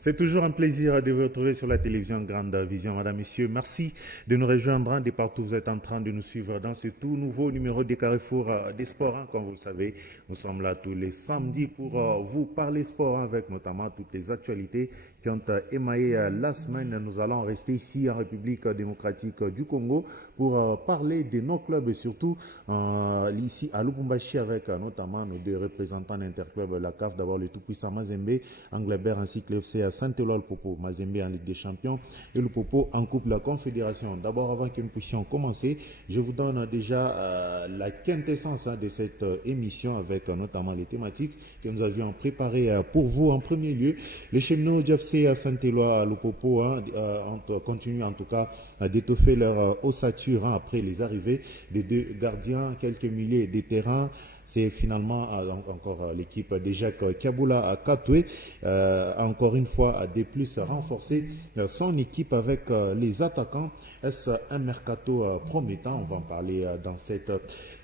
C'est toujours un plaisir de vous retrouver sur la télévision Grande Vision. Madame, Messieurs, merci de nous rejoindre de partout où vous êtes en train de nous suivre dans ce tout nouveau numéro des Carrefour des Sports. Comme vous le savez, nous sommes là tous les samedis pour vous parler sport avec notamment toutes les actualités qui ont émaillé la semaine. Nous allons rester ici en République démocratique du Congo pour parler de nos clubs et surtout ici à Lubumbashi avec notamment nos deux représentants d'interclub, la CAF, d'abord le tout-puissant Mazembe, Anglebert ainsi que le FC à Saint-Éloi, le Popo, Mazembe en Ligue des Champions et le Popo en Coupe de la Confédération. D'abord, avant que nous puissions commencer, je vous donne déjà la quintessence de cette émission avec notamment les thématiques que nous avions préparées pour vous. En premier lieu, les cheminots du FC à Saint-Éloi, le Popo ont continué en tout cas d'étoffer leur ossature après les arrivées des deux gardiens, quelques milliers de terrains. C'est finalement encore l'équipe de Jacques Kaboula à Katoué, encore une fois de plus renforcer son équipe avec les attaquants. Est-ce un mercato promettant? On va en parler dans cette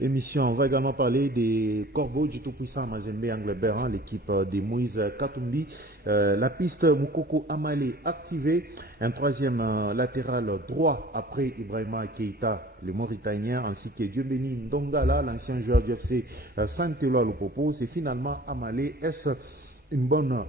émission. On va également parler des Corbeaux du tout-puissant Mazembe Anglebert, l'équipe de Moïse Katumbi. La piste Moukoko Amale activée. Un troisième latéral droit après Ibrahima Keita, le Mauritanien, ainsi que Diobeni Ndongala, l'ancien joueur du FC Saint-Éloi Lupopo. C'est finalement Amale. Est-ce une bonne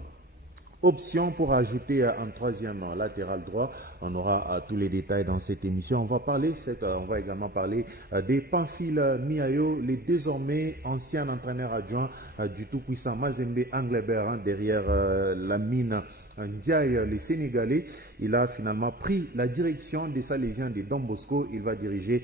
option pour ajouter un troisième latéral droit? On aura tous les détails dans cette émission. On va également parler des Pamphile Miayo, les désormais anciens entraîneurs adjoints du tout-puissant Mazembe Anglebert, derrière la mine Ndiaye, le Sénégalais. Il a finalement pris la direction des Salésiens de Don Bosco. Il va diriger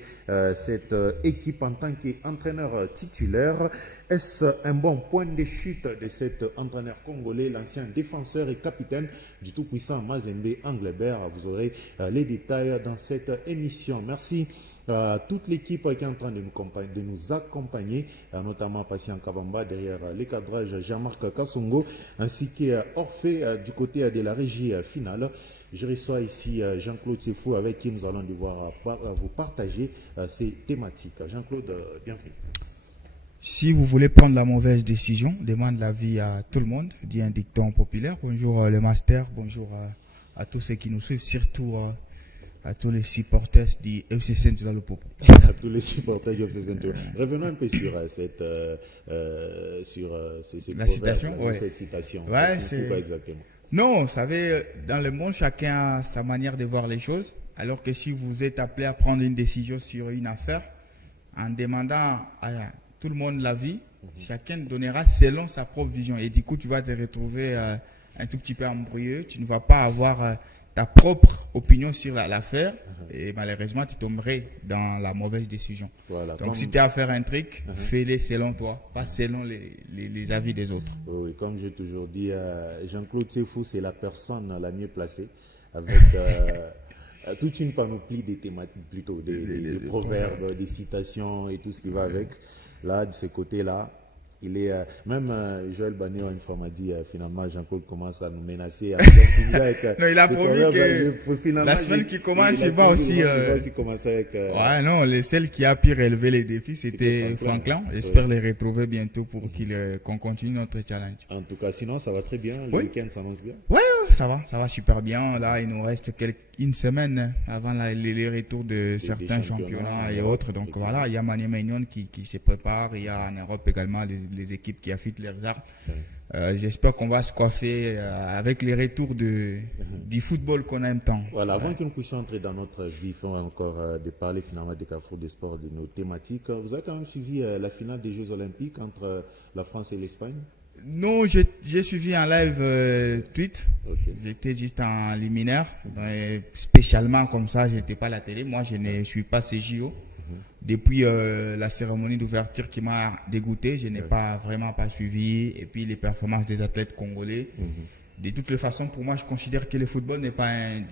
cette équipe en tant qu'entraîneur titulaire. Est-ce un bon point de chute de cet entraîneur congolais, l'ancien défenseur et capitaine du tout-puissant Mazembe Anglebert? Vous aurez les détails dans cette émission. Merci à toute l'équipe qui est en train de nous accompagner, notamment Patient Kabamba derrière les cadrages, Jean-Marc Kassongo, ainsi qu'Orphée du côté de la régie finale. Je reçois ici Jean-Claude Sefou avec qui nous allons devoir vous partager ces thématiques. Jean-Claude, bienvenue. Si vous voulez prendre la mauvaise décision, demande l'avis à tout le monde, dit un dicton populaire. Bonjour le master, bonjour à tous ceux qui nous suivent, surtout à tous les supporters du FC Saint-Éloi Lupopo. À tous les supporters du FC Saint-Éloi. Revenons un peu sur cette citation. Ouais. Cette citation. Ouais, c'est quoi exactement? Non, vous savez, dans le monde, chacun a sa manière de voir les choses. Alors que si vous êtes appelé à prendre une décision sur une affaire, en demandant à tout le monde l'avis, chacun donnera selon sa propre vision. Et du coup, tu vas te retrouver un tout petit peu embrouillé. Tu ne vas pas avoir ta propre opinion sur l'affaire et malheureusement, tu tomberais dans la mauvaise décision. Voilà, donc, si tu as à faire un truc, fais-le selon toi, pas selon les avis des autres. Oui, comme j'ai toujours dit, Jean-Claude Sefou, c'est la personne la mieux placée avec toute une panoplie des thématiques, plutôt des proverbes, des citations et tout ce qui va avec. Là, de ce côté-là, il est même Joël Bagnéo une fois m'a dit finalement Jean-Claude commence à nous menacer avec non, il a promis que la semaine qui commence il va aussi commencer avec ouais, non, celle qui a pu relever les défis c'était Franklin. J'espère les retrouver bientôt pour qu'on continue notre challenge. En tout cas, sinon ça va très bien, le week-end s'annonce bien. Ouais, ça va super bien. Là, il nous reste une semaine avant les retours de certains championnats et autres. Donc voilà, il y a Maniema Union qui se prépare, il y a en Europe également les équipes qui affûtent leurs armes. J'espère qu'on va se coiffer avec les retours du football qu'on aime tant. Voilà, avant que nous puissions entrer dans notre vif, on va encore de parler finalement des Carrefour des Sports, de nos thématiques. Vous avez quand même suivi la finale des Jeux Olympiques entre la France et l'Espagne? Non, j'ai suivi en live tweet. Okay. J'étais juste en liminaire. Spécialement comme ça, je n'étais pas à la télé. Moi, je ne suis pas CJO. Depuis la cérémonie d'ouverture qui m'a dégoûté, je n'ai vraiment pas suivi. Et puis les performances des athlètes congolais. De toutes les façons, pour moi, je considère que le football n'est pas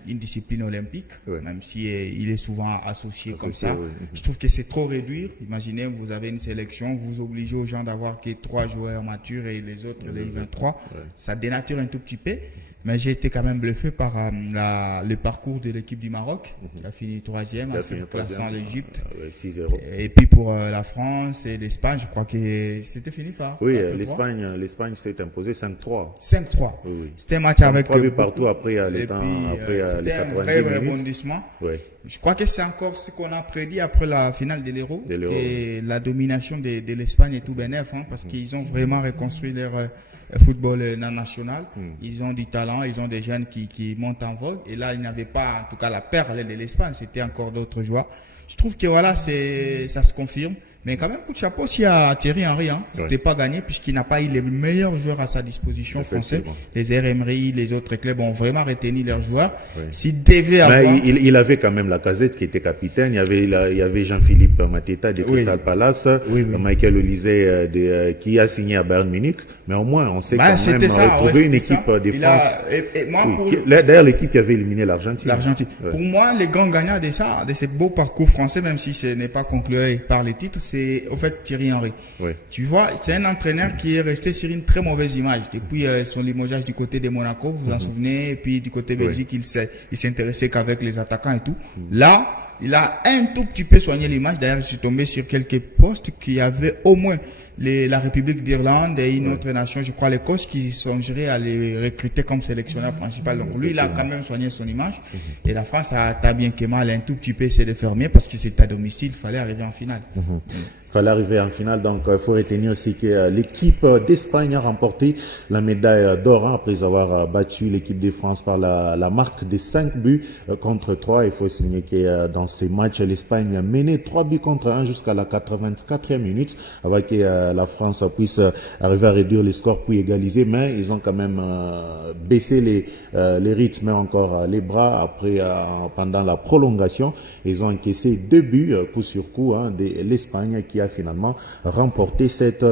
une discipline olympique, même si il est souvent associé comme ça. Je trouve que c'est trop réduire. Imaginez, vous avez une sélection, vous obligez aux gens d'avoir que 3 joueurs matures et les autres, les 23. Ça dénature un tout petit peu. Mais j'ai été quand même bluffé par le parcours de l'équipe du Maroc, qui a fini 3e, en surclassant l'Égypte. 6-0. Et puis pour la France et l'Espagne, je crois que c'était fini par. Oui, l'Espagne s'est imposée 5-3. 5-3. Oui. C'était un match avec. 3 buts partout après les temps. C'était un vrai rebondissement. Oui. Je crois que c'est encore ce qu'on a prédit après la finale de l'Euro. Et la domination de l'Espagne est tout bénéf, hein, parce qu'ils ont vraiment reconstruit leur football national. Ils ont du talent, ils ont des jeunes qui montent en vogue. Et là, ils n'avaient pas, en tout cas, la perle de l'Espagne. C'était encore d'autres joueurs. Je trouve que voilà, ça se confirme. Mais quand même, coup de chapeau aussi à Thierry Henry. Hein. C'était pas gagné puisqu'il n'a pas eu les meilleurs joueurs à sa disposition français. Les Emery, les autres clubs ont vraiment retenu leurs joueurs. S'il devait avoir... il avait quand même la Casette qui était capitaine. Il y avait Jean-Philippe Mateta de Crystal Palace. Michael Olise qui a signé à Bayern Munich. Mais au moins, on sait quand même retrouver une équipe de France. D'ailleurs, l'équipe qui avait éliminé l'Argentine. Pour moi, les grands gagnants de ces beaux parcours français, même si ce n'est pas conclué par les titres, c'est au fait Thierry Henry. Tu vois, c'est un entraîneur qui est resté sur une très mauvaise image depuis son limogeage du côté de Monaco, vous vous en souvenez, et puis du côté Belgique, il s'intéressait qu'avec les attaquants et tout. Là, il a un tout petit peu soigné l'image. D'ailleurs, je suis tombé sur quelques postes qui avaient au moins la République d'Irlande et une autre nation, je crois l'Écosse, qui songerait à les recruter comme sélectionneur principal. Donc lui, il a quand même soigné son image. Et la France a bien que mal un tout petit peu essayé de faire mieux parce que c'était à domicile, il fallait arriver en finale. Il fallait arriver en finale, donc il faut retenir aussi que l'équipe d'Espagne a remporté la médaille d'or après avoir battu l'équipe de France par la marque de 5 buts contre 3. Il faut signaler que dans ces matchs, l'Espagne menait 3 buts contre 1 jusqu'à la 84e minute avant que la France puisse arriver à réduire les scores puis égaliser, mais ils ont quand même baissé les rythmes, encore les bras après pendant la prolongation. Ils ont encaissé 2 buts coup sur coup de l'Espagne qui a finalement remporté cette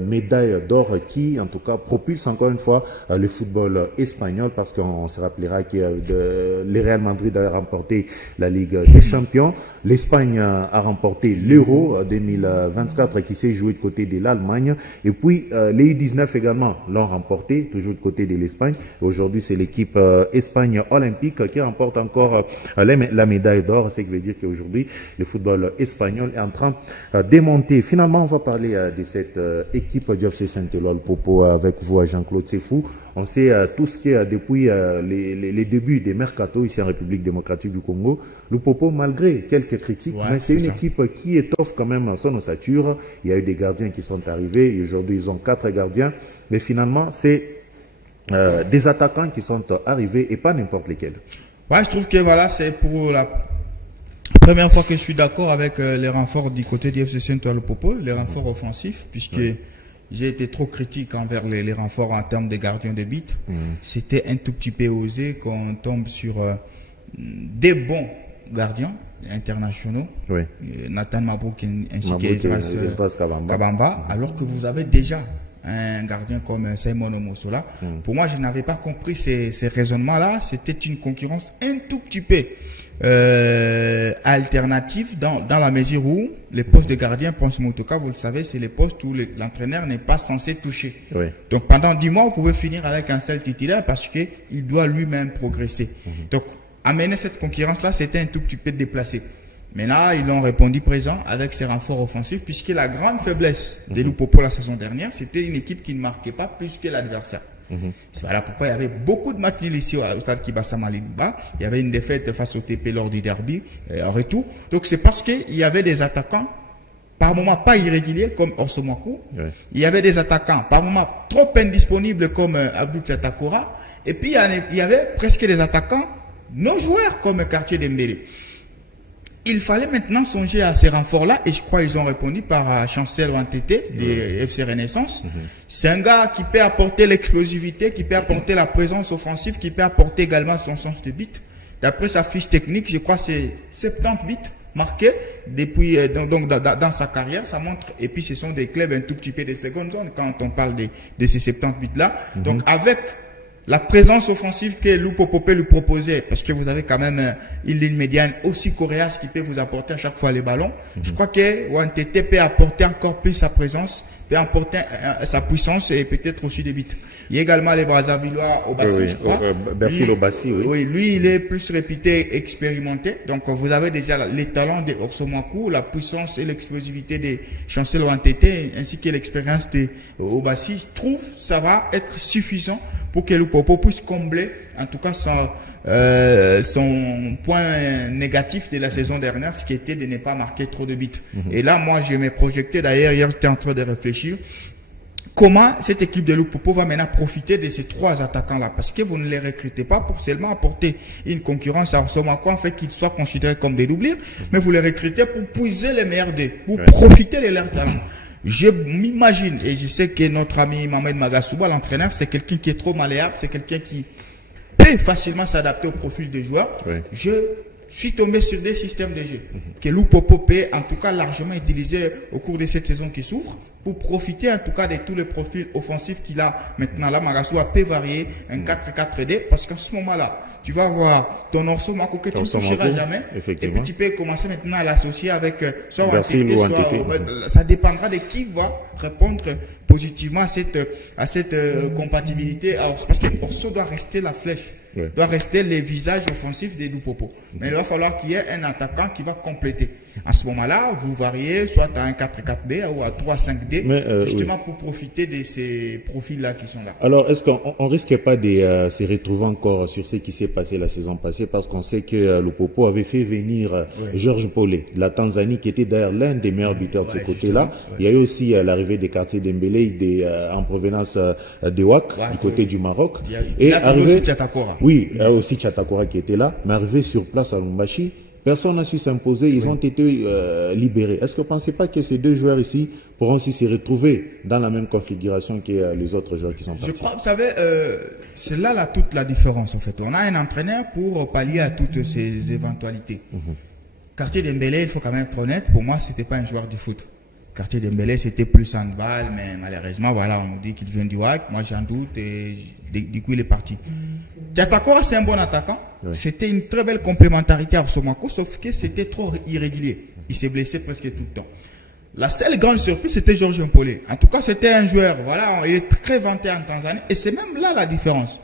médaille d'or qui, en tout cas, propulse encore une fois le football espagnol parce qu'on se rappellera que le Real Madrid a remporté la Ligue des Champions. L'Espagne a remporté l'Euro 2024 qui s'est joué de côté de l'Allemagne. Et puis, les U19 également l'ont remporté, toujours de côté de l'Espagne. Aujourd'hui, c'est l'équipe Espagne olympique qui remporte encore la médaille d'or. Ce qui veut dire qu'aujourd'hui, le football espagnol est en train de monter. Finalement, on va parler de cette équipe du FC Saint-Éloi Popo avec vous, Jean-Claude Sefou. On sait tout ce qui est depuis les débuts des mercato ici en République démocratique du Congo. Le Popo, malgré quelques critiques, mais c'est une équipe qui étoffe quand même son ossature. Il y a eu des gardiens qui sont arrivés. Et aujourd'hui, ils ont 4 gardiens. Mais finalement, c'est des attaquants qui sont arrivés et pas n'importe lesquels. Ouais, je trouve que voilà, c'est pour la première fois que je suis d'accord avec les renforts du côté du FC Saint-Éloi Popo, les renforts offensifs, puisque j'ai été trop critique envers les renforts en termes de gardiens de but. C'était un tout petit peu osé qu'on tombe sur des bons gardiens internationaux, Nathan Mabrouk ainsi qu'Esdras Kabamba, alors que vous avez déjà un gardien comme Simon Omosola. Pour moi, je n'avais pas compris ces raisonnements-là. C'était une concurrence un tout petit peu alternative dans la mesure où les postes de gardien, Ponce Motoka, vous le savez, c'est les postes où l'entraîneur n'est pas censé toucher. Donc pendant 10 mois, vous pouvez finir avec un seul titulaire parce qu'il doit lui-même progresser. Donc amener cette concurrence-là, c'était un tout petit peu déplacé. Mais là, ils ont répondu présent avec ses renforts offensifs, puisque la grande faiblesse de Lupopo la saison dernière, c'était une équipe qui ne marquait pas plus que l'adversaire. C'est voilà pourquoi il y avait beaucoup de matchs ici au stade Kibasa Maliba. Il y avait une défaite face au TP lors du derby, en retour. Donc c'est parce qu'il y avait des attaquants par moments pas irréguliers comme Orsomakou. Il y avait des attaquants par moments trop indisponibles comme Abdou Tchatakora. Et puis il y avait presque des attaquants non joueurs comme Cartier Dembélé. Il fallait maintenant songer à ces renforts-là et je crois qu'ils ont répondu par Chancel Wantete des FC Renaissance. C'est un gars qui peut apporter l'explosivité, qui peut apporter la présence offensive, qui peut apporter également son sens de but. D'après sa fiche technique, je crois que c'est 70 buts marqués depuis, donc dans sa carrière, ça montre. Et puis ce sont des clubs un tout petit peu de seconde zone quand on parle de ces 70 buts-là. Donc avec la présence offensive que Lupopo peut lui proposer, parce que vous avez quand même une ligne médiane aussi coriace qui peut vous apporter à chaque fois les ballons. Je crois que Wantete peut apporter encore plus sa présence, peut apporter sa puissance et peut-être aussi des buts. Il y a également les Brazzavillois Obassi, je crois. Bertil Obassi, oui. Oui, lui, il est plus réputé, expérimenté. Donc, vous avez déjà les talents de Orsomakou, la puissance et l'explosivité des Chancel Wantete, ainsi que l'expérience de Obassi. Je trouve que ça va être suffisant pour que Lupopo puisse combler, en tout cas, son point négatif de la saison dernière, ce qui était de ne pas marquer trop de buts. Et là, moi, je me projetais, d'ailleurs, hier, j'étais en train de réfléchir, comment cette équipe de Lupopo va maintenant profiter de ces 3 attaquants-là? Parce que vous ne les recrutez pas pour seulement apporter une concurrence à Orsomakou, en fait, qu'ils soient considérés comme des doublures, mais vous les recrutez pour puiser les meilleurs d'eux, pour profiter de leurs talents. Je m'imagine, et je sais que notre ami Mohamed Magasuba, l'entraîneur, c'est quelqu'un qui est trop malléable, c'est quelqu'un qui peut facilement s'adapter au profil des joueurs. Je suis tombé sur des systèmes de jeu que Lupopo peut en tout cas largement utiliser au cours de cette saison qui s'ouvre pour profiter en tout cas de tous les profils offensifs qu'il a maintenant. Là, Magasuba peut varier un 4-4-2 parce qu'en ce moment-là, tu vas avoir ton Orsomakou que tu ne toucheras jamais. Et puis tu peux commencer maintenant à l'associer avec soit Wantete, soit ça dépendra de qui va répondre positivement à cette compatibilité. Parce que Orso doit rester la flèche. Doit rester les visages offensifs des Lupopo. Mais il va falloir qu'il y ait un attaquant qui va compléter. À ce moment-là, vous variez soit à un 4-4-D ou à 3-5D, justement pour profiter de ces profils-là qui sont là. Alors, est-ce qu'on risque pas de se retrouver encore sur ce qui s'est passé la saison passée, parce qu'on sait que Lupopo avait fait venir Georges Polé de la Tanzanie, qui était d'ailleurs l'un des meilleurs buteurs de ce côté-là. Il y a eu aussi l'arrivée des quartiers d'Embélé en provenance de Wak, du côté du Maroc. Il y a aussi Tchatakora. Oui, il y a aussi Tchatakora qui était là, mais arrivé sur place à Lubumbashi, personne n'a su s'imposer, ils ont été libérés. Est-ce que vous ne pensez pas que ces 2 joueurs ici pourront aussi se retrouver dans la même configuration que les autres joueurs qui sont partis? Je crois, vous savez, c'est là toute la différence en fait. On a un entraîneur pour pallier à toutes ces éventualités. Quartier Dembélé, il faut quand même être honnête, pour moi, ce n'était pas un joueur de foot. Quartier Dembélé, c'était plus handball, mais malheureusement, voilà, on nous dit qu'il vient du WAC. Moi, j'en doute et du coup, il est parti. Tchatakora, c'est un bon attaquant. C'était une très belle complémentarité à Orsomakou, sauf que c'était trop irrégulier. Il s'est blessé presque tout le temps. La seule grande surprise, c'était Georges Mpolé. En tout cas, c'était un joueur, voilà, il est très vanté en Tanzanie. Et c'est même là la différence.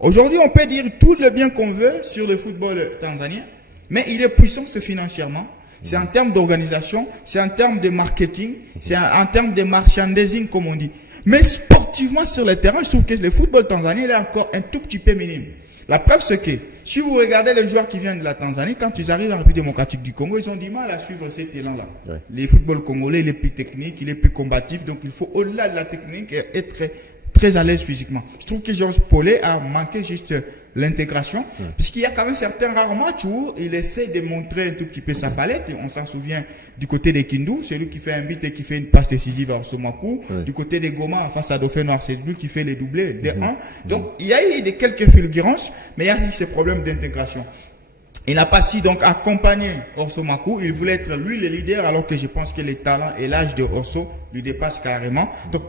Aujourd'hui, on peut dire tout le bien qu'on veut sur le football tanzanien, mais il est puissant financièrement. C'est en termes d'organisation, c'est en termes de marketing, c'est en termes de merchandising, comme on dit. Mais sportivement sur le terrain, je trouve que le football tanzanien est encore un tout petit peu minime. La preuve, c'est que si vous regardez les joueurs qui viennent de la Tanzanie, quand ils arrivent en République démocratique du Congo, ils ont du mal à suivre cet élan-là. Le football congolais, il est plus technique, il est plus combatif, donc il faut, au-delà de la technique, être très à l'aise physiquement. Je trouve que Georges Polé a manqué juste l'intégration, puisqu'il y a quand même certains rares matchs où il essaie de montrer un tout petit peu sa palette. On s'en souvient du côté de Kindu, celui qui fait un but et qui fait une passe décisive à Orsomakou. Du côté de Goma, face à Dauphin Noir, c'est lui qui fait les doublés de 1. Donc, il y a eu quelques fulgurances, mais il y a eu ces problèmes d'intégration. Il n'a pas si donc accompagné Orsomakou. Il voulait être lui le leader, alors que je pense que les talents et l'âge de Orso lui dépassent carrément. Donc,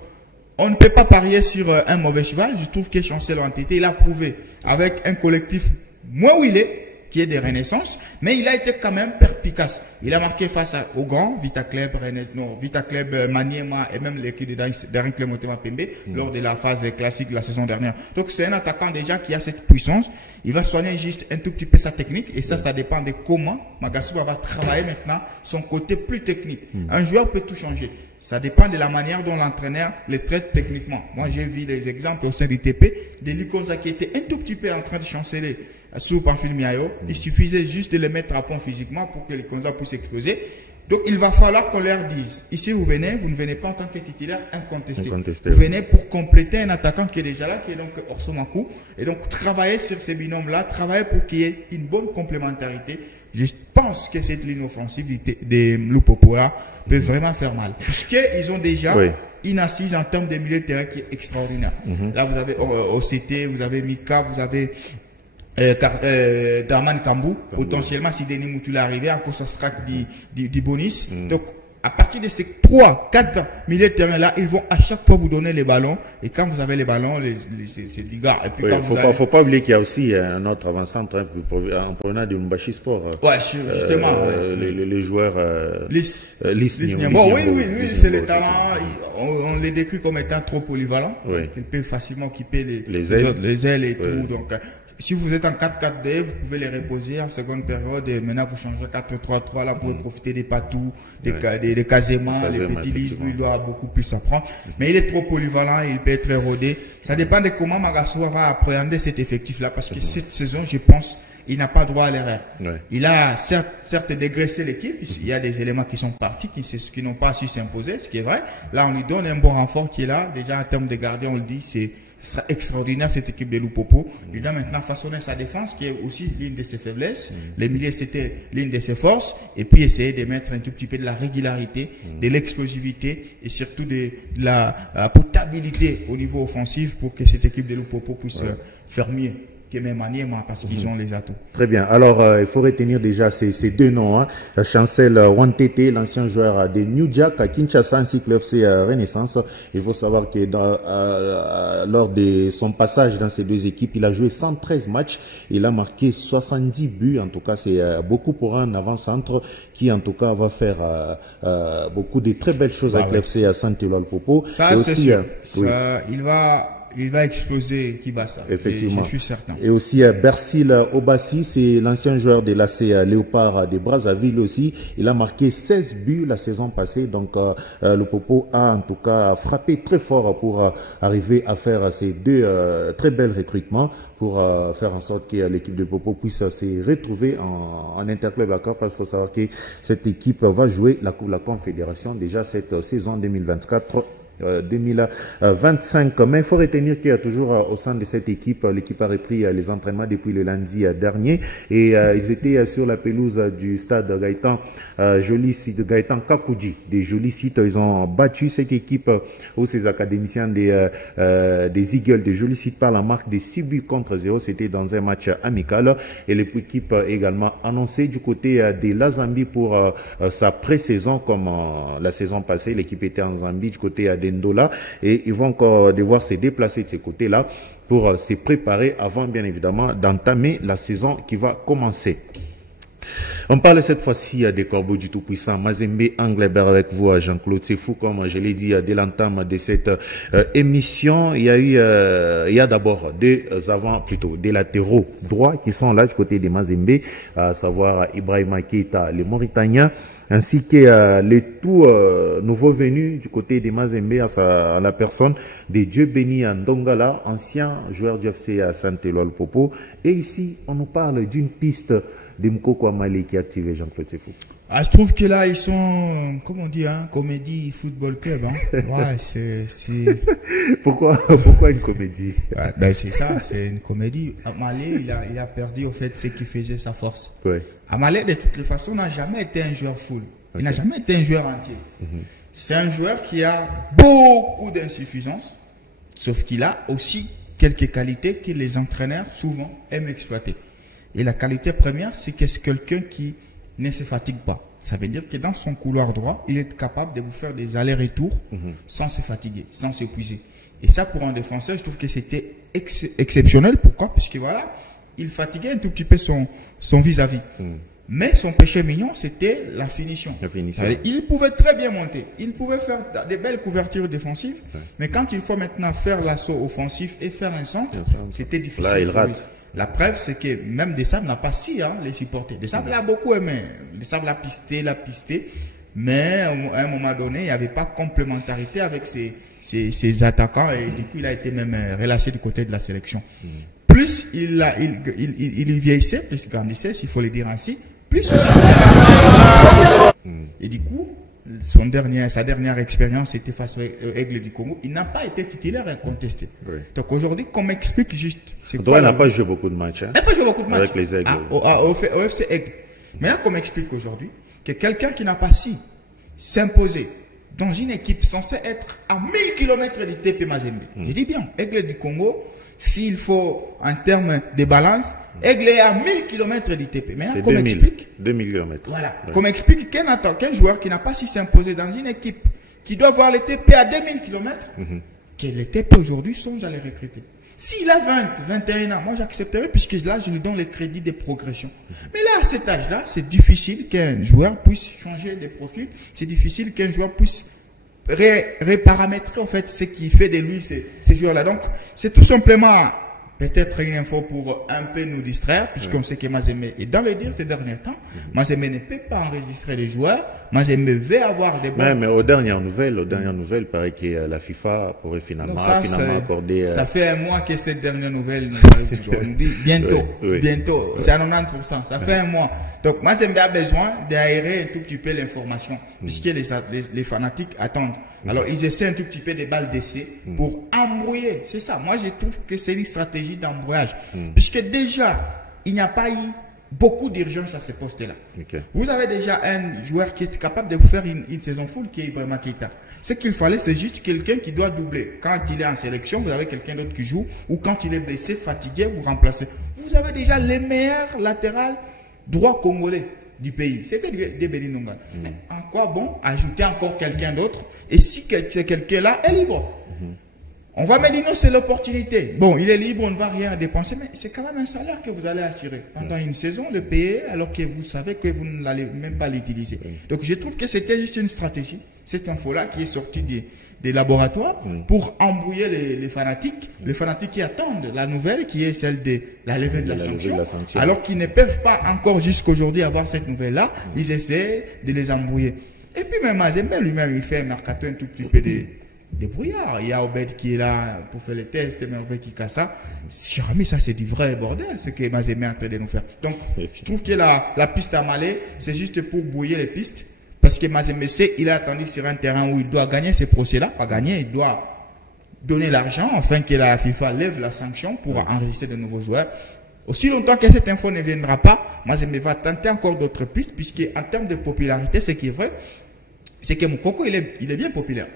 on ne peut pas parier sur un mauvais cheval. Je trouve que Chancel Wantete, il a prouvé avec un collectif moins où il est, qui est de renaissance, mais il a été quand même perspicace. Il a marqué face aux grands, Vita Club, Vita Club, Maniema et même l'équipe de Daring Club Motema Pembe lors de la phase classique de la saison dernière. Donc c'est un attaquant déjà qui a cette puissance. Il va soigner juste un tout petit peu sa technique et ça dépend de comment Magasuba va travailler maintenant son côté plus technique. Un joueur peut tout changer. Ça dépend de la manière dont l'entraîneur les traite techniquement. Moi, j'ai vu des exemples au sein du TP de Lukonza qui était un tout petit peu en train de chanceler sous Pamphile Miayo. Il suffisait juste de le mettre à pont physiquement pour que Lukonza puisse exploser. Donc, il va falloir qu'on leur dise, ici vous venez, vous ne venez pas en tant que titulaire incontesté. Vous venez pour compléter un attaquant qui est déjà là, qui est donc Orsomakou. Et donc, travailler sur ces binômes-là, travailler pour qu'il y ait une bonne complémentarité. Je pense que cette ligne offensive de Lupopo peut vraiment faire mal. Puisqu'ils ont déjà une assise en termes de milieu de terrain qui est extraordinaire. Là, vous avez OCT, vous avez Mika, vous avez Darman Kambou. Potentiellement, si Denis Moutoula arrivait, encore ça sera du bonus. Donc, À partir de ces 3-4 milieux de terrain-là, ils vont à chaque fois vous donner les ballons. Et quand vous avez les ballons, c'est du gars. Et puis oui, quand faut pas oublier qu'il y a aussi un autre avant-centre en provenant de Mbashi Sport. Ouais, justement. Les joueurs. Lys. Oui, c'est les talents. On les décrit comme étant trop polyvalents. Oui. Ils peuvent facilement occuper les ailes et tout. Donc, si vous êtes en 4-4-2, vous pouvez les reposer en seconde période et maintenant vous changez 4-3-3. Là, vous pouvez profiter des Patou, des Kazema, les petits Lys. Lui, il doit beaucoup plus apprendre. Mais il est trop polyvalent, il peut être rodé. Ça dépend de comment Magasoua va appréhender cet effectif-là parce que cette saison, je pense, il n'a pas droit à l'erreur. Il a certes dégraissé l'équipe. Il y a des éléments qui sont partis, qui n'ont pas su s'imposer, ce qui est vrai. Là, on lui donne un bon renfort qui est là. Déjà, en termes de gardien, on le dit, ce sera extraordinaire cette équipe de Lupopo. Il doit maintenant façonner sa défense, qui est aussi l'une de ses faiblesses. Les milieux, c'était l'une de ses forces. Et puis essayer de mettre un tout petit peu de la régularité, de l'explosivité et surtout de la potabilité au niveau offensif pour que cette équipe de Lupopo puisse faire mieux que même Maniema parce qu'ils ont les atouts. Très bien. Alors, il faut retenir déjà ces deux noms. Chancel Wantete, l'ancien joueur de New Jack à Kinshasa ainsi que l'FC Renaissance. Il faut savoir que lors de son passage dans ces deux équipes, il a joué 113 matchs. Il a marqué 70 buts. En tout cas, c'est beaucoup pour un avant-centre qui, en tout cas, va faire beaucoup de très belles choses avec l'FC Saint-Éloi Popo. Ça, c'est sûr. Il va exploser Kibasa. Effectivement. Je suis certain. Et aussi Bersil Obassi, c'est l'ancien joueur de l'AC Léopard de Brazzaville aussi. Il a marqué 16 buts la saison passée. Donc le Popo a en tout cas frappé très fort pour arriver à faire ces deux très belles recrutements pour faire en sorte que l'équipe de Popo puisse se retrouver en interclub à Cap. Parce qu'il faut savoir que cette équipe va jouer la Coupe de la Confédération déjà cette saison 2024. 2025. Mais il faut retenir qu'il y a toujours au sein de cette équipe, l'équipe a repris les entraînements depuis le lundi dernier et ils étaient sur la pelouse du stade Gaëtan Gaëtan Kakoudji, des jolis sites. Ils ont battu cette équipe ou ces académiciens des Eagles de jolis sites par la marque de 6 buts contre 0. C'était dans un match amical et l'équipe également annoncé du côté de la Zambie pour sa pré-saison comme la saison passée. L'équipe était en Zambie du côté de Ndola et ils vont encore devoir se déplacer de ce côté-là pour se préparer avant bien évidemment d'entamer la saison qui va commencer. On parle cette fois-ci des corbeaux du Tout-Puissant. Mazembe Anglebert avec vous, Jean-Claude. C'est fou, comme je l'ai dit dès l'entame de cette émission. Il y a d'abord des latéraux droits qui sont là du côté des Mazembe, à savoir Ibrahima Keita, les Mauritaniens, ainsi que les tout nouveaux venus du côté des Mazembe à la personne de Dieu béni Ndongala, ancien joueur du FC à Saint-Éloi Popo. Et ici, on nous parle d'une piste de Mkoko Amale qui est activé, Jean-Claude Sefou. Je trouve que là, ils sont, comment on dit, comédie football club. Ouais, c'est... Pourquoi une comédie? Ben c'est ça, c'est une comédie. Amale, il a perdu, au fait, ce qui faisait sa force. Ouais. Amale, de toutes les façons, n'a jamais été un joueur full. Il n'a jamais été un joueur entier. C'est un joueur qui a beaucoup d'insuffisances, sauf qu'il a aussi quelques qualités que les entraîneurs, souvent, aiment exploiter. Et la qualité première, c'est que c'est quelqu'un qui ne se fatigue pas. Ça veut dire que dans son couloir droit, il est capable de vous faire des allers-retours sans se fatiguer, sans s'épuiser. Et ça, pour un défenseur, je trouve que c'était exceptionnel. Pourquoi? Parce que voilà, il fatiguait un tout petit peu son vis-à-vis. Mais son péché mignon, c'était la finition. Il pouvait très bien monter. Il pouvait faire des belles couvertures défensives. Mais quand il faut maintenant faire l'assaut offensif et faire un centre, c'était difficile. Là, il rate. La preuve, c'est que même Desables n'a pas si les supporter. Desables l'a beaucoup aimé. Desables l'a pisté. Mais à un moment donné, il n'y avait pas complémentarité avec ses attaquants. Et du coup, il a été même relâché du côté de la sélection. Plus il vieillissait, plus il grandissait, s'il faut le dire ainsi, plus aussi. Et du coup, sa dernière expérience était face aux Aigles du Congo. Il n'a pas été titulaire incontesté. Donc aujourd'hui, qu'on m'explique juste. Il n'a pas joué beaucoup de matchs. Il n'a pas joué beaucoup de matchs. Avec les Aigles. Au FC Aigle. Mais là, qu'on m'explique aujourd'hui que quelqu'un qui n'a pas su s'imposer dans une équipe censée être à 1000 km du TP Mazembe. Je dis bien, Aigle du Congo, s'il faut en termes de balance, Aigle est à 1000 km du TP. Maintenant, comme explique 2000 km. Voilà. Comme explique qu'un joueur qui n'a pas su s'imposer dans une équipe qui doit voir le TP à 2000 km, que les TP aujourd'hui songe à les recruter. S'il a 20, 21 ans, moi j'accepterais puisque là je lui donne le crédit de progression. Mais là, à cet âge-là, c'est difficile qu'un joueur puisse changer de profil. C'est difficile qu'un joueur puisse reparamétrer en fait ce qui fait de lui ces joueurs-là. Donc, c'est tout simplement peut-être une info pour un peu nous distraire, puisqu'on sait que Mazembe est dans le dire ces derniers temps. Mazembe ne peut pas enregistrer les joueurs. Mazembe veut avoir des bons. Mais aux dernières nouvelles, il paraît que la FIFA pourrait finalement accorder. Ça fait un mois que cette dernière nouvelle nous arrive toujours. On nous dit bientôt. C'est à 90%. Ça fait un mois. Donc Mazembe a besoin d'aérer un tout petit peu l'information, puisque les fanatiques attendent. Alors, ils essaient un tout petit peu des balles d'essai pour embrouiller. C'est ça. Moi, je trouve que c'est une stratégie d'embrouillage. Puisque déjà, il n'y a pas eu beaucoup d'urgence à ce poste-là. Vous avez déjà un joueur qui est capable de vous faire une saison full, qui est Ibrahima Keita. Ce qu'il fallait, c'est juste quelqu'un qui doit doubler. Quand il est en sélection, vous avez quelqu'un d'autre qui joue. Ou quand il est blessé, fatigué, vous remplacez. Vous avez déjà les meilleurs latérales droits congolais du pays. C'était des Béninonga. En quoi bon ajouter encore quelqu'un d'autre? Et si ce quelqu'un-là est libre, on va me dire non, c'est l'opportunité. Bon, il est libre, on ne va rien dépenser, mais c'est quand même un salaire que vous allez assurer pendant une saison, le payer, alors que vous savez que vous n'allez même pas l'utiliser. Donc, je trouve que c'était juste une stratégie, cette info-là qui est sortie des laboratoires pour embrouiller les fanatiques qui attendent la nouvelle qui est celle de la levée de la sanction, alors qu'ils ne peuvent pas encore jusqu'aujourd'hui avoir cette nouvelle-là. Ils essaient de les embrouiller. Et puis même Mazembe lui-même, il fait un mercato un tout petit peu de brouillard. Il y a Obed qui est là pour faire les tests, Merveille qui casse ça. Mais ça, c'est du vrai bordel, ce que Mazembe est en train de nous faire. Donc, je trouve que la piste à Malais, c'est juste pour brouiller les pistes. Parce que Mazembe, il a attendu sur un terrain où il doit gagner ces procès-là. Pas gagner, il doit donner l'argent afin que la FIFA lève la sanction pour enregistrer de nouveaux joueurs. Aussi longtemps que cette info ne viendra pas, Mazembe va tenter encore d'autres pistes, puisque en termes de popularité, ce qui est vrai, c'est que Moukoko, il est bien populaire.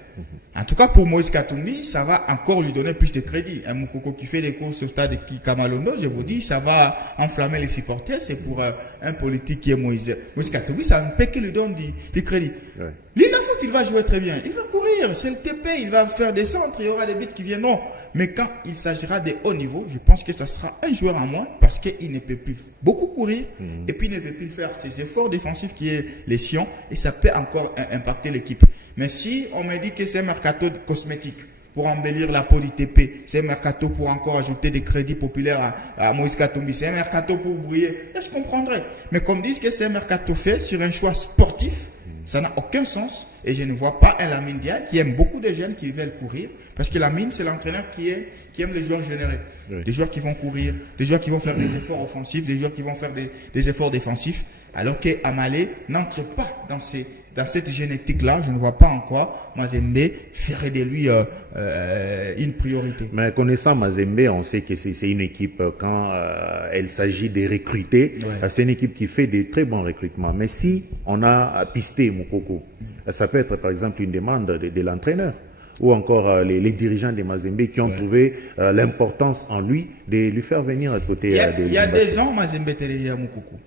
En tout cas, pour Moïse Katumbi, ça va encore lui donner plus de crédit. Un Moukoko qui fait des courses au stade Kamalondo, je vous dis, ça va enflammer les supporters. C'est pour un politique qui est Moïse Katumbi, ça ne peut que lui donner du crédit. L'Inafoot, il va jouer très bien. Il va courir, c'est le TP, il va faire des centres, il y aura des buts qui viendront. Mais quand il s'agira de haut niveau, je pense que ça sera un joueur en moins parce qu'il ne peut plus beaucoup courir et puis il ne peut plus faire ses efforts défensifs qui est les Sion et ça peut encore impacter l'équipe. Mais si on me dit que c'est un mercato cosmétique pour embellir la peau du TP, c'est un mercato pour encore ajouter des crédits populaires à Moïse Katumbi, c'est un mercato pour brouiller, là je comprendrais. Mais comme disent que c'est un mercato fait sur un choix sportif, ça n'a aucun sens et je ne vois pas un Lamine Dia qui aime beaucoup de jeunes qui veulent courir parce que Lamine c'est l'entraîneur qui aime les joueurs générés, des joueurs qui vont courir, des joueurs qui vont faire des efforts offensifs, des joueurs qui vont faire des efforts défensifs, alors que Amalé n'entre pas dans cette génétique-là. Je ne vois pas encore Mazembe ferait de lui une priorité. Mais connaissant Mazembe, on sait que c'est une équipe, quand elle s'agit de recruter, c'est une équipe qui fait des très bons recrutements. Mais si on a pisté Moukoko, ça peut être par exemple une demande de l'entraîneur ou encore les dirigeants de Mazembe qui ont trouvé l'importance en lui de lui faire venir à côté de il y a 2 ans, Mazembe était derrière Moukoko.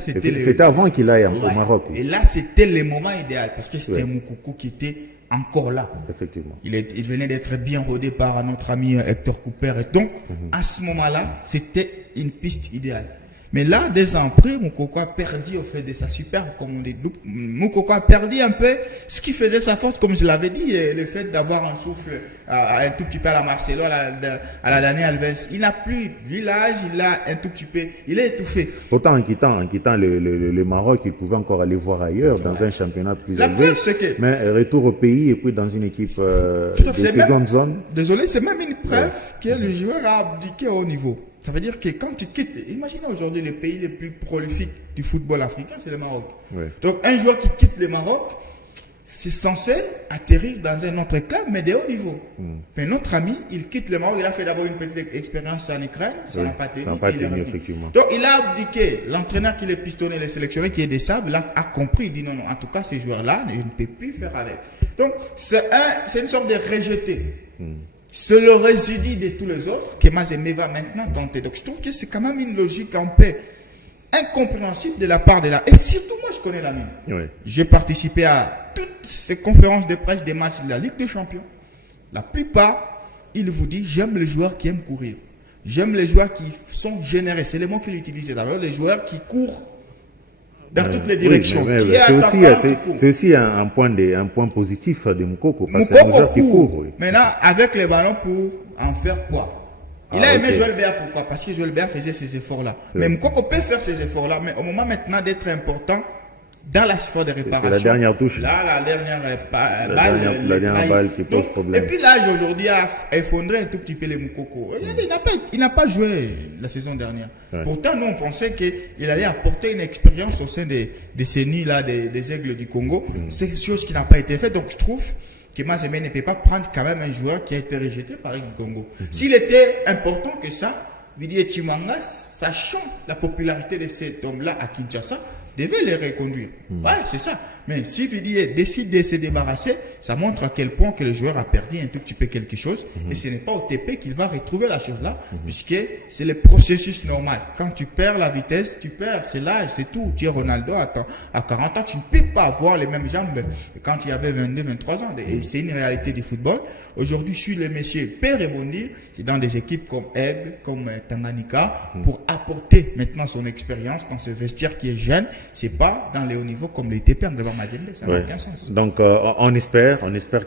C'était avant qu'il aille au Maroc. Et là, c'était le moment idéal parce que c'était Moukoko qui était encore là. Effectivement. Il venait d'être bien rodé par notre ami Hector Cooper. Et donc, à ce moment-là, c'était une piste idéale. Mais là, 2 ans après, Moukoko a perdu au fait de sa superbe, comme on dit. Moukoko a perdu un peu ce qui faisait sa force, comme je l'avais dit, le fait d'avoir un souffle un tout petit peu à la Marcelo, à la Dani Alves. Il n'a plus village, il a un tout petit peu, il est étouffé. Pourtant, en quittant le Maroc, il pouvait encore aller voir ailleurs, dans un championnat plus élevé. Mais retour au pays et puis dans une équipe de seconde zone. Désolé, c'est même une preuve que le joueur a abdiqué au niveau. Ça veut dire que quand tu quittes, imaginez aujourd'hui le pays le plus prolifique du football africain, c'est le Maroc. Donc un joueur qui quitte le Maroc, c'est censé atterrir dans un autre club, mais de haut niveau. Mais notre ami, il quitte le Maroc, il a fait d'abord une petite expérience en Ukraine, ça n'a pas tenu. Effectivement. Donc il a abdiqué, l'entraîneur qui les pistonné, les sélectionnés, qui est des sables, a compris, il dit non, en tout cas ces joueurs-là, je ne peux plus faire avec. Donc c'est une sorte de rejeté. C'est le résidu de tous les autres que Mazembe va maintenant tenter. Donc je trouve que c'est quand même une logique un peu incompréhensible de la part de la... Et surtout moi je connais la mienne. Oui. J'ai participé à toutes ces conférences de presse des matchs de la Ligue des Champions. La plupart, il vous dit j'aime les joueurs qui aiment courir. J'aime les joueurs qui sont généreux. C'est le mot qu'il utilise d'abord. Les joueurs qui courent dans toutes les directions. C'est aussi un point positif de Moukoko. Moukoko court. Maintenant, avec les ballons pour en faire quoi? Il a aimé Joël Béa, pourquoi? Parce que Joël Béa faisait ces efforts-là. Mais Moukoko peut faire ces efforts-là, mais au moment maintenant d'être important dans la phase de réparation. C'est la dernière touche. Là, la dernière balle qui pose problème. Et puis l'âge aujourd'hui a effondré un tout petit peu les Moukoko. Il n'a pas joué la saison dernière. Pourtant, nous, on pensait qu'il allait apporter une expérience au sein de ces nuits-là des Aigles du Congo. C'est quelque chose qui n'a pas été fait. Donc, je trouve que Mazembe ne peut pas prendre quand même un joueur qui a été rejeté par le Congo. S'il était important que ça, Didier Chimanga, sachant la popularité de cet homme-là à Kinshasa, devait les reconduire. Ouais, c'est ça. Mais si Vidier décide de se débarrasser, ça montre à quel point que le joueur a perdu un tout petit peu quelque chose. Et ce n'est pas au TP qu'il va retrouver la chose là, puisque c'est le processus normal. Quand tu perds la vitesse, tu perds, c'est l'âge, c'est tout. Tu es Ronaldo, à 40 ans, tu ne peux pas avoir les mêmes jambes que quand il avait 22, 23 ans. Et c'est une réalité du football. Aujourd'hui, si le monsieur peut rebondir, c'est dans des équipes comme Aigle, comme Tanganyika, pour apporter maintenant son expérience dans ce vestiaire qui est jeune. C'est pas dans les hauts niveaux comme les TP devant Mazembe, ça n'a aucun sens. Donc on espère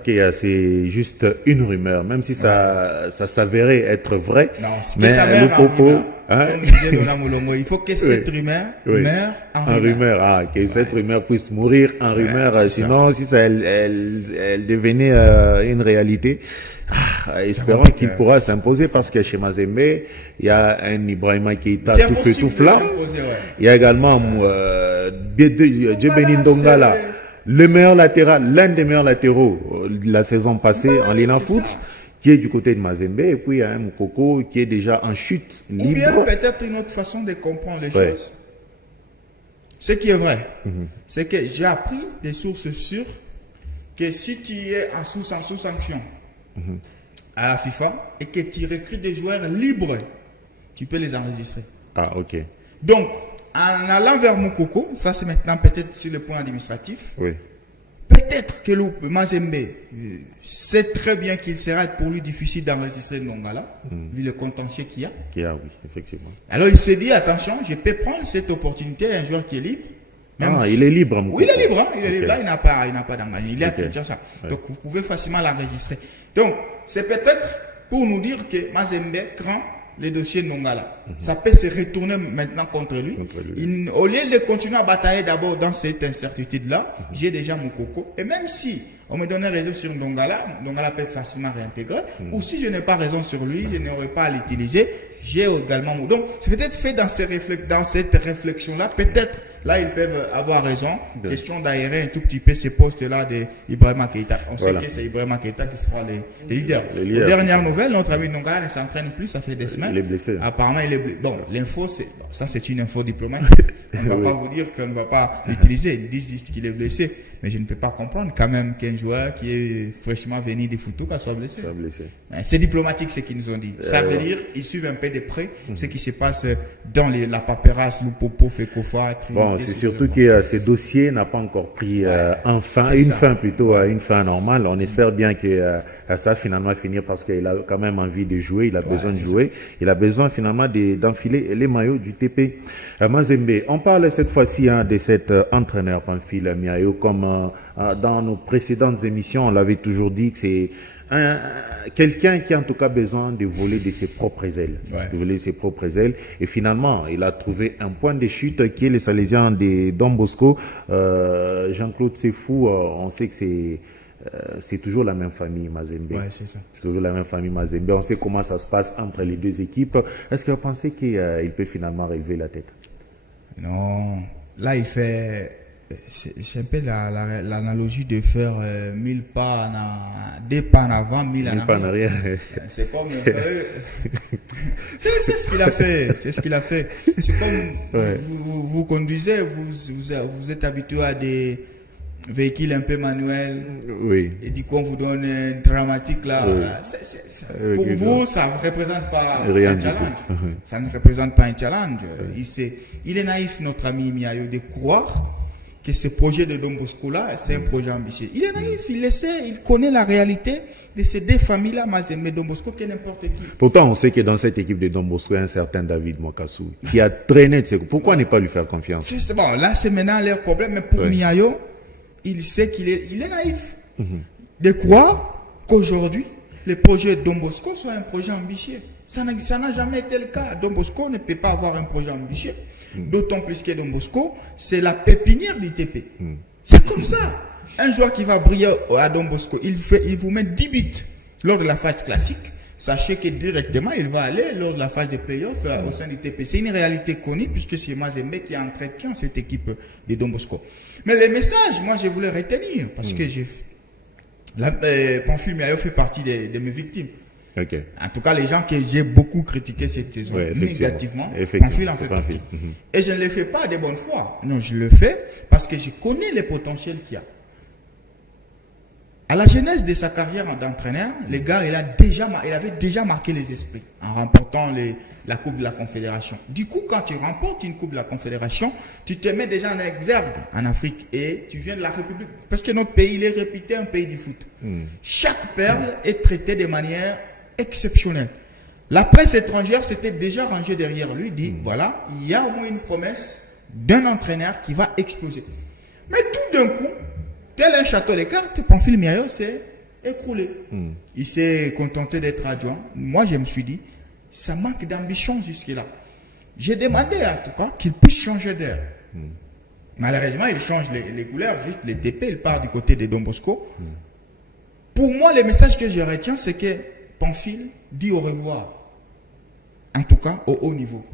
que c'est juste une rumeur, même si ça s'avérait être vrai. Non, mais le propos, comme disait Dona Moulongo, il faut que cette rumeur meure en rumeur. Que cette rumeur puisse mourir en rumeur, sinon si elle devenait une réalité. Espérons qu'il pourra s'imposer parce que chez Mazembe, il y a un Ibrahima Keita tout feu tout flamme. Il y a également Djebeni Ndongala, le meilleur latéral, l'un des meilleurs latéraux la saison passée en Ligue Foot, qui est du côté de Mazembe. Et puis il y a un Moukoko qui est déjà en chute libre. Ou bien peut-être une autre façon de comprendre les choses. Ce qui est vrai, c'est que j'ai appris des sources sûres que si tu es sous sanction, à la FIFA et que tu recrutes des joueurs libres, tu peux les enregistrer. Ah, ok. Donc, en allant vers Moukoko, ça c'est maintenant peut-être sur le point administratif. Oui. Peut-être que le Mazembe sait très bien qu'il sera pour lui difficile d'enregistrer Ndongala, vu le contentieux qu'il y a. Oui, effectivement. Alors il s'est dit, attention, je peux prendre cette opportunité, un joueur qui est libre. Il est libre. Oui, il est libre. Il est libre. Là, il n'a pas d'engagement. Il est à Kinshasa. Donc, vous pouvez facilement l'enregistrer. Donc, c'est peut-être pour nous dire que Mazembe craint les dossiers de Ndongala. Ça peut se retourner maintenant contre lui. Au lieu de continuer à batailler d'abord dans cette incertitude-là, j'ai déjà Moukoko. Et même si on me donnait raison sur Ndongala peut facilement réintégrer. Ou si je n'ai pas raison sur lui, je n'aurais pas à l'utiliser. J'ai également... Donc, c'est peut-être fait dans cette réflexion-là. Peut-être, là, ils peuvent avoir raison. Question d'aérer un tout petit peu ces postes-là d'Ibrahima Keita. On sait que c'est Ibrahima Keita qui sera le leader. Les dernières nouvelles, notre ami Ndongala ne s'entraîne plus, ça fait des semaines. Il est blessé. Apparemment, il est blessé. Bon, l'info, ça c'est une info diplomatique. On ne va pas vous dire qu'on ne va pas l'utiliser. Ils disent juste qu'il est blessé. Mais je ne peux pas comprendre quand même qu'un joueur qui est fraîchement venu des Futouka soit blessé. C'est diplomatique ce qu'ils nous ont dit. Ça veut dire qu'ils suivent un peu de près ce qui se passe dans la paperasse, le Popo, Fekofa, Trinité. Bon, c'est surtout que ce dossier n'a pas encore pris une fin normale. On espère bien que ça finalement finir parce qu'il a quand même envie de jouer, il a besoin de jouer. Il a besoin finalement d'enfiler les maillots du TP Mazembe. On parle cette fois-ci de cet entraîneur Pamphile Miayo, comme dans nos précédentes émissions, on l'avait toujours dit que c'est quelqu'un qui a en tout cas besoin de voler de ses propres ailes. De voler ses propres ailes. Et finalement, il a trouvé un point de chute qui est les Salésiens de Don Bosco. Jean-Claude Sefou, on sait que c'est toujours la même famille Mazembe. C'est ça. C'est toujours la même famille Mazembe. On sait comment ça se passe entre les deux équipes. Est-ce que vous pensez qu'il peut finalement relever la tête? Non. Là, il fait C'est un peu l'analogie de faire 1000 pas, 2 pas en avant, 1000 en arrière. C'est comme... c'est ce qu'il a fait. C'est ce qu'il a fait. C'est comme vous conduisez, vous êtes habitué à des véhicules un peu manuels. Oui. Et du coup, on vous donne un dramatique là. Oui. Pour vous, ça ne représente pas un challenge. Ça ne représente pas un challenge. Il est naïf, notre ami Miayo, de croire que ce projet de Don Bosco là, c'est un projet ambitieux. Il est naïf, il connaît la réalité de ces deux familles-là, Mazembe et Don Bosco, que n'importe qui. Pourtant, on sait que dans cette équipe de Don Bosco, il y a un certain David Mokassou qui a traîné de ses... Pourquoi ne pas lui faire confiance? C'est bon, là c'est maintenant leur problème, mais pour Miayo, il sait qu'il est naïf de croire qu'aujourd'hui, le projet de Don Bosco soit un projet ambitieux. Ça n'a jamais été le cas. Don Bosco ne peut pas avoir un projet ambitieux. D'autant plus que Don Bosco, c'est la pépinière du TP. C'est comme ça. Un joueur qui va briller à Don Bosco, il vous met 10 buts lors de la phase classique. Sachez que directement, il va aller lors de la phase de playoff au sein du TP. C'est une réalité connue puisque c'est Mazembe qui entretient cette équipe de Don Bosco. Mais les messages, moi, je voulais retenir parce que Pamphile Miayo fait partie de mes victimes. Okay. En tout cas, les gens que j'ai beaucoup critiqué cette saison négativement, Pamphile en fait partie. Et je ne le fais pas de bonne foi. Non, je le fais parce que je connais le potentiel qu'il y a. À la genèse de sa carrière d'entraîneur, le gars, il avait déjà marqué les esprits en remportant la Coupe de la Confédération. Du coup, quand tu remportes une Coupe de la Confédération, tu te mets déjà en exergue en Afrique et tu viens de la République. Parce que notre pays, il est réputé un pays du foot. Chaque perle est traitée de manière exceptionnelle. La presse étrangère s'était déjà rangée derrière lui, dit voilà, il y a au moins une promesse d'un entraîneur qui va exploser. Mais tout d'un coup, tel un château de cartes, Pamphile Miayo s'est écroulé. Il s'est contenté d'être adjoint. Moi, je me suis dit, ça manque d'ambition jusque-là. J'ai demandé en tout cas qu'il puisse changer d'air. Malheureusement, il change les couleurs, juste les TP, il part du côté de Don Bosco. Pour moi, le message que je retiens, c'est que Pamphile dit au revoir. En tout cas, au haut niveau.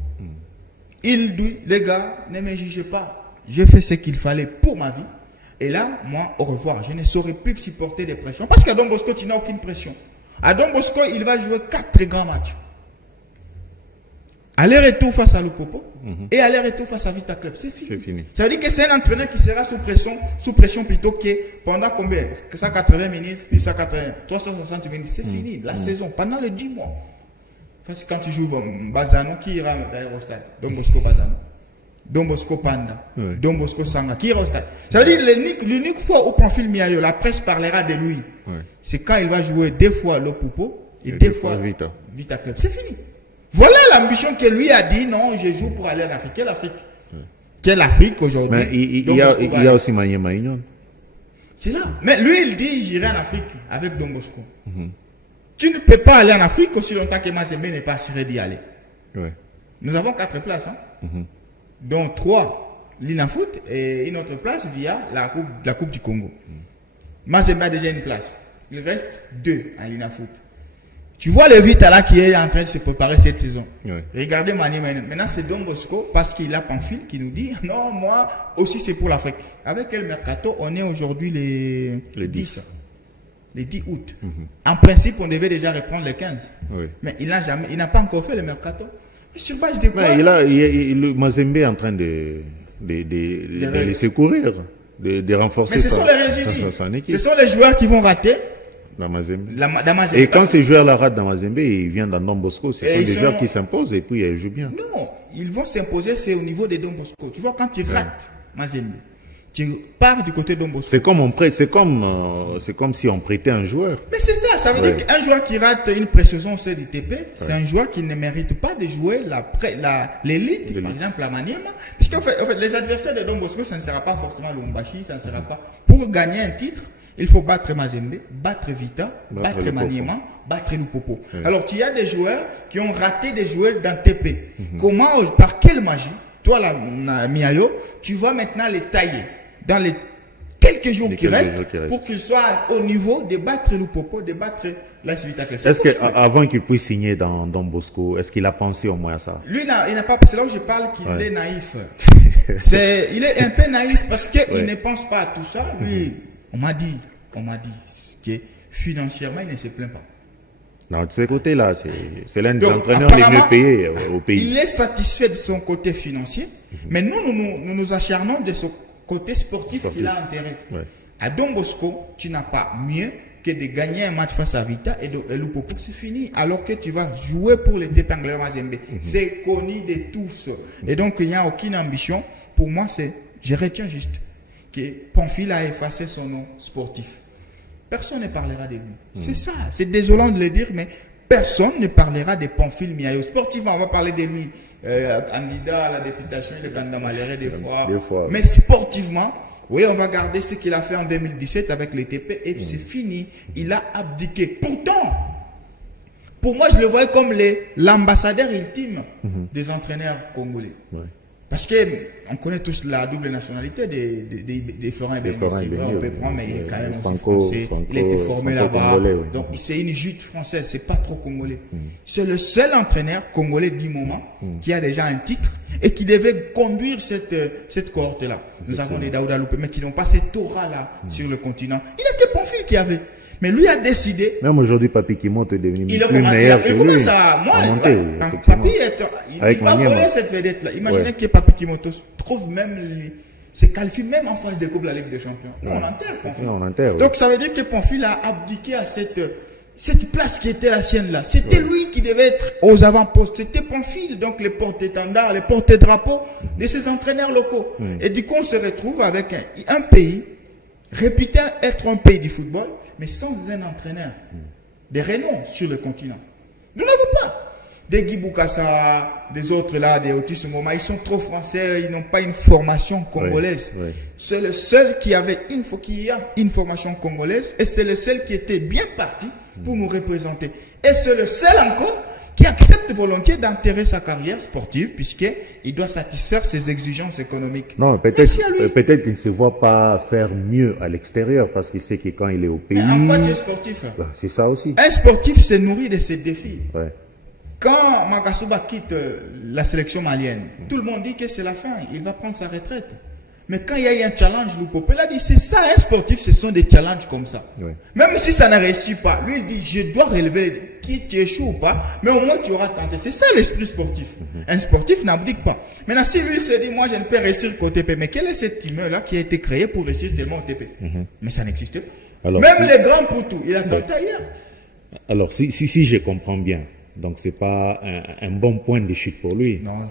Il dit, les gars, ne me jugez pas. J'ai fait ce qu'il fallait pour ma vie. Et là, moi, au revoir. Je ne saurais plus supporter des pressions. Parce qu'à Don Bosco, tu n'as aucune pression. À Don Bosco, il va jouer 4 grands matchs. Aller-retour face à Lupopo et aller-retour face à Vita Club. C'est fini. Ça veut dire que c'est un entraîneur qui sera sous pression plutôt que pendant combien? 180 minutes, puis 360 minutes. C'est fini. La saison, pendant les 10 mois. Parce que quand tu joues Bazano, qui ira d'ailleurs au stade? Don Bosco Bazano. Don Bosco Panda, Don Bosco Sanga, qui ira au stade. Ça veut dire l'unique fois où Pamphile Miayo, la presse parlera de lui, c'est quand il va jouer 2 fois le Poupo et 2 fois Vita Club. C'est fini. Voilà l'ambition que lui a dit, non, je joue pour aller en Afrique. Quelle Afrique? Quelle Afrique aujourd'hui? Il y a aussi Maniema Union. C'est ça. Mais lui, il dit, j'irai en Afrique avec Don Bosco. Tu ne peux pas aller en Afrique aussi longtemps que Mazembe n'est pas assuré d'y aller. Nous avons 4 places, dont 3 l'Inafoot et une autre place via la Coupe du Congo. Mazembe a déjà une place. Il reste 2 en l'Inafoot. Tu vois le Vita là qui est en train de se préparer cette saison. Regardez Maniema. Maintenant, c'est Don Bosco parce qu'il a Pamphile qui nous dit non, moi aussi c'est pour l'Afrique. Avec quel mercato? On est aujourd'hui les 10 août. En principe, on devait déjà reprendre les 15. Mais il n'a pas encore fait le mercato. Sur base de quoi? Mazembe est en train de les secourir, de renforcer. Mais ce sont les régions. Ce sont les joueurs qui vont rater. Dans Mazembe. Et quand ces joueurs-là ratent dans Mazembe, ils viennent dans Don Bosco. Ce sont des joueurs qui s'imposent et puis ils jouent bien. Non, ils vont s'imposer, c'est au niveau de Don Bosco. Tu vois, quand tu rates Mazembe, tu pars du côté de Don Bosco. C'est comme on prête, c'est comme si on prêtait un joueur. Mais c'est ça veut dire qu'un joueur qui rate une pré-saison au sein du TP, c'est un joueur qui ne mérite pas de jouer l'élite, par exemple la Maniema. Puisqu'en fait, les adversaires de Don Bosco, ça ne sera pas forcément Lumbashi, ça ne sera pas. Pour gagner un titre, il faut battre Mazembe, battre Vita, battre Maniema, battre Lupopo. Alors, tu as des joueurs qui ont raté des joueurs dans TP. Comment, par quelle magie, toi, Miayo, tu vas maintenant les tailler dans les quelques jours qui restent pour qu'il soit au niveau de battre Lupopo, de battre la Civita Club. Est-ce qu'avant qu'il puisse signer dans Don Bosco, est-ce qu'il a pensé au moins à ça? Lui, il n'a pas. C'est là où je parle qu'il est naïf. Il est un peu naïf parce qu'il ne pense pas à tout ça. Lui, on m'a dit que financièrement, il ne se plaint pas. Non, de ce côté-là, c'est l'un des entraîneurs les mieux payés au pays. Il est satisfait de son côté financier, mais nous nous acharnons de son côté sportif qu'il a intérêt. Ouais. À Don Bosco, tu n'as pas mieux que de gagner un match face à Vita et Lupopo, c'est fini. Alors que tu vas jouer pour les Tepangler Mazembe. C'est connu de tous. Et donc, il n'y a aucune ambition. Pour moi, je retiens juste que Pamphile a effacé son nom sportif. Personne ne parlera de lui. C'est ça. C'est désolant de le dire, mais personne ne parlera de Pamphile Miayo. Sportivement, on va parler de lui. Candidat à la députation, il est candidat malheureux des fois. Mais sportivement, oui, on va garder ce qu'il a fait en 2017 avec les TP et c'est fini. Il a abdiqué. Pourtant, pour moi, je le voyais comme l'ambassadeur ultime des entraîneurs congolais. Ouais. Parce qu'on connaît tous la double nationalité de Florent Ibenge. C'est vrai, on peut prendre, mais il est quand même aussi français. Il était formé là-bas. Donc, c'est une jute française, c'est pas trop congolais. C'est le seul entraîneur congolais du moment qui a déjà un titre et qui devait conduire cette cohorte-là. Nous avons des Daouda Loupé, mais qui n'ont pas cette aura-là sur le continent. Il n'y a que Pamphile qui avait. Mais lui a décidé. Même aujourd'hui, Papi Kimoto est devenu plus meilleur que lui. Il commence à monter. Papi, il va voler cette vedette-là. Imaginez que Papi Kimoto trouve même, se qualifie même en phase de coupe de la Ligue des Champions. On enterre Pamphile. Donc ça veut dire que Pamphile a abdiqué à cette place qui était la sienne là. C'était lui qui devait être aux avant-postes. C'était Pamphile, donc les porte-étendards, les porte-drapeaux de ces entraîneurs locaux. Et du coup, on se retrouve avec un pays réputé être un pays du football, mais sans un entraîneur de renom sur le continent. Nous n'avons pas. Des Guy Boukassa, des autres là, des Otis Moma, ils sont trop français, ils n'ont pas une formation congolaise. C'est le seul qui avait qui a une formation congolaise et c'est le seul qui était bien parti pour nous représenter. Et c'est le seul encore qui accepte volontiers d'enterrer sa carrière sportive puisqu'il doit satisfaire ses exigences économiques. Non, peut-être qu'il ne se voit pas faire mieux à l'extérieur parce qu'il sait que quand il est au pays... Mais en quoi tu es sportif? C'est ça aussi. Un sportif se nourrit de ses défis. Quand Makasuba quitte la sélection malienne, tout le monde dit que c'est la fin, il va prendre sa retraite. Mais quand il y a eu un challenge, Lupopo, il a dit, c'est ça, un sportif, ce sont des challenges comme ça. Même si ça ne réussit pas, lui il dit, je dois relever, qui tu échoues ou pas, mais au moins tu auras tenté. C'est ça l'esprit sportif. Un sportif n'abdique pas. Maintenant, si lui se dit, moi je ne peux réussir qu'au TP, mais quel est cet immeuble-là qui a été créé pour réussir seulement au TP? Mais ça n'existe pas. Alors, même les grands Poutou, il a tenté ailleurs. Alors, si je comprends bien, donc, ce n'est pas un bon point de chute pour lui. Non,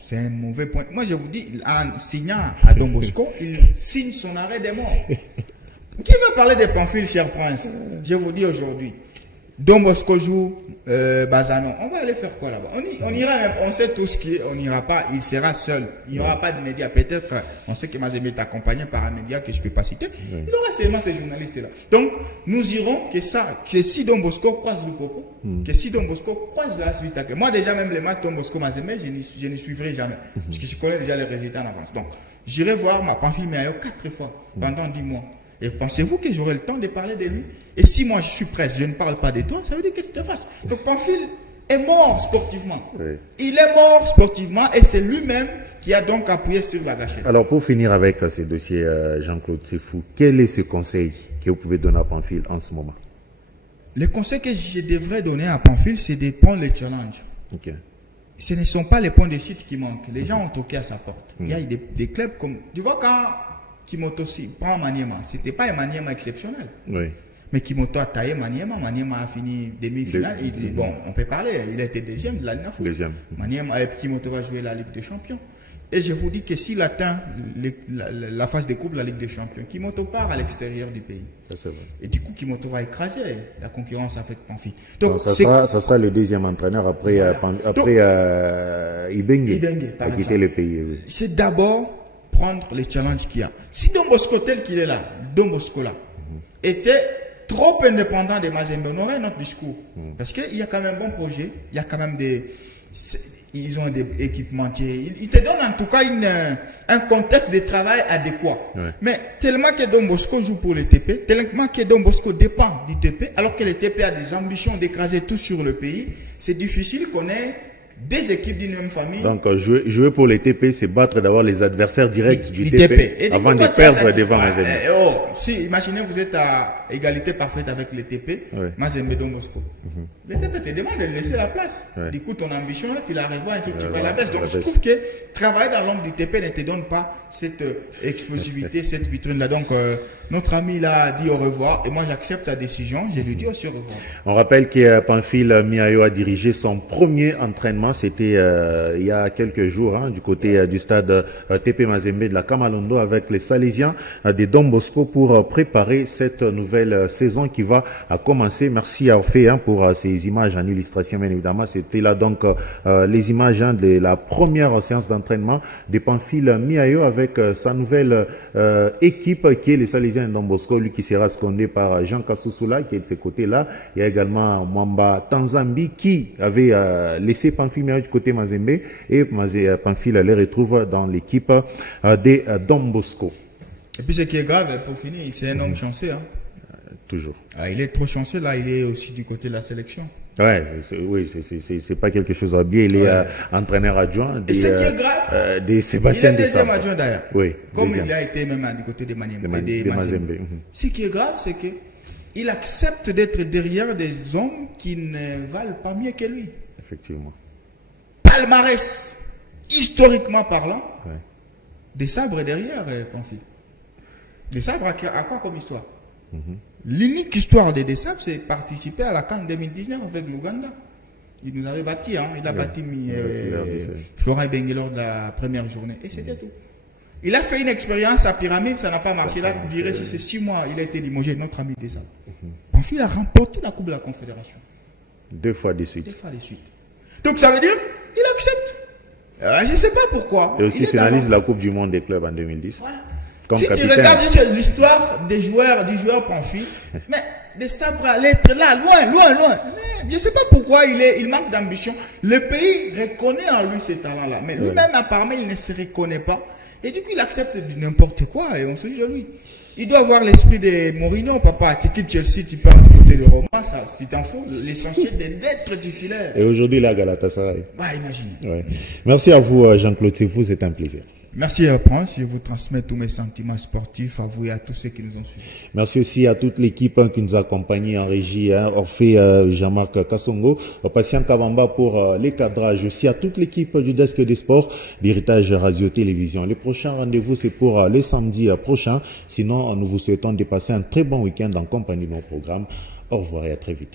c'est un mauvais point. Moi, je vous dis, en signant à Don Bosco, il signe son arrêt des morts. Qui va parler de Pamphile, cher prince? Je vous dis aujourd'hui, Don Bosco joue Bazanon. On va aller faire quoi là-bas? On ira, on sait tout ce qui est, on n'ira pas, il sera seul. Il n'y aura pas de médias. Peut-être, on sait que Mazembe est accompagné par un média que je ne peux pas citer. Il aura seulement ces journalistes-là. Donc, nous irons que si Don Bosco croise Lupopo, que si Don Bosco croise la Civita. Moi, déjà, même les matchs Don Bosco Mazembe, je ne suivrai jamais. Parce que je connais déjà les résultats en avance. Donc, j'irai voir ma Pamphile Miayo 4 fois pendant 10 mois. Et pensez-vous que j'aurai le temps de parler de lui? Et si moi je suis prêt, je ne parle pas de toi, ça veut dire que tu te fasses. Donc Pamphile est mort sportivement. Il est mort sportivement et c'est lui-même qui a donc appuyé sur la gâchette. Alors pour finir avec ce dossier, Jean-Claude Sefou, quel est ce conseil que vous pouvez donner à Pamphile en ce moment? Le conseil que je devrais donner à Pamphile, c'est de prendre les challenges. Ce ne sont pas les points de chute qui manquent. Les gens ont toqué à sa porte. Il y a des clubs comme... Tu vois quand... Kimoto prend Maniema. Ce n'était pas un Maniema exceptionnel. Mais Kimoto a taillé Maniema. Maniema a fini demi-finale. Bon, on peut parler. Il était deuxième de la Ligue. Maniema et Kimoto va jouer la Ligue des Champions. Et je vous dis que s'il atteint la phase de coupe de la Ligue des Champions, Kimoto part à l'extérieur du pays. Et du coup, Kimoto va écraser la concurrence avec Pamphile. Donc, ça sera le deuxième entraîneur après Ibenge a quitté le pays. C'est d'abord prendre les challenges qu'il y a. Si Don Bosco tel qu'il est là, Don Bosco là, était trop indépendant de Mazembe, on aurait un autre discours. Parce qu'il y a quand même un bon projet, il y a quand même ils ont des équipementiers. Ils te donnent en tout cas un contexte de travail adéquat. Ouais. Mais tellement que Don Bosco joue pour le TP, tellement que Don Bosco dépend du TP, alors que le TP a des ambitions d'écraser tout sur le pays, c'est difficile qu'on ait des équipes d'une même famille. Donc, jouer pour les TP, c'est battre d'abord les adversaires directs du TP et avant de perdre devant Mazembe. Si, imaginez, vous êtes à égalité parfaite avec le TP, Ouais. Mazembe Don Bosco. Le TP te demande de laisser la place. Ouais. Du coup, ton ambition, là, tu la revois un truc qui va à la Ouais, baisse. Donc, la je baisse. trouve que travailler dans l'ombre du TP ne te donne pas cette explosivité, cette vitrine-là. Donc, notre ami là a dit au revoir et moi, j'accepte sa décision. Je lui dis aussi au revoir. On rappelle que Pamphile Miayo a dirigé son premier entraînement, c'était il y a quelques jours, hein, du côté du stade TP Mazembe de la Kamalondo avec les Salésiens de Don Bosco pour préparer cette nouvelle saison qui va commencer. Merci à Orphée pour ces images en illustration, bien évidemment. C'était là donc les images de la première séance d'entraînement de Pamphile Miayo avec sa nouvelle équipe qui est les Salésiens de Don Bosco, lui qui sera secondé par Jean Kassoussoula qui est de ce côté-là. Il y a également Mwamba Tanzambi qui avait laissé Pamphile Miayo du côté Mazembe et Pamphile les retrouve dans l'équipe des Don Bosco. Et puis, ce qui est grave, pour finir, c'est un homme chanceux. Hein. Toujours. Ah, il est trop chanceux, là, il est aussi du côté de la sélection. Ouais, oui, c'est pas quelque chose à oublier. Il est entraîneur adjoint Et ce qui est grave, de Sébastien il est deuxième Desabre. adjoint d'ailleurs. Oui, Comme deuxième. il a été même du côté de De Mazembe. Mazembe. Ce qui est grave, c'est que il accepte d'être derrière des hommes qui ne valent pas mieux que lui. Effectivement. Palmarès, historiquement parlant, Ouais. Desabre est derrière Pamphile. Desabre a quoi comme histoire? L'unique histoire de Desabre, c'est participer à la CAN 2019 avec l'Ouganda. Il nous avait battu, hein. Il a battu Florent Ibenge lors de la première journée. Et c'était tout. Il a fait une expérience à Pyramide, ça n'a pas marché. Là, je dirais si c'est 6 mois, il a été limogé, notre ami Desabre. Pamphile a remporté la Coupe de la Confédération. 2 fois de suite. 2 fois de suite. Donc ça veut dire, il accepte. Je ne sais pas pourquoi. Et aussi finaliste de la Coupe du Monde des clubs en 2010. Voilà. Comme si capitaine. tu regardes juste l'histoire du joueur Pamphile, mais Desabre allait être là, loin. Mais je ne sais pas pourquoi il manque d'ambition. Le pays reconnaît en lui ces talents-là. Mais lui-même, apparemment, il ne se reconnaît pas. Et du coup, il accepte n'importe quoi et on se juge de lui. Il doit avoir l'esprit de Mourinho, papa. Tu quittes Chelsea, tu pars du côté de Roma, ça, si t'en fous, l'essentiel c'est d'être titulaire. Et aujourd'hui, là, Galatasaray. Bah, imagine. Ouais. Merci à vous, Jean-Claude Sifou, c'est un plaisir. Merci Prince, je vous transmets tous mes sentiments sportifs à vous et à tous ceux qui nous ont suivis. Merci aussi à toute l'équipe qui nous a accompagnés en régie, Orphée Jean-Marc Kassongo, Patient Kabamba pour les cadrages, aussi à toute l'équipe du Desk des Sports, l'héritage radio-télévision. Le prochain rendez-vous, c'est pour le samedi prochain. Sinon, nous vous souhaitons de passer un très bon week-end en compagnie de nos programmes. Au revoir et à très vite.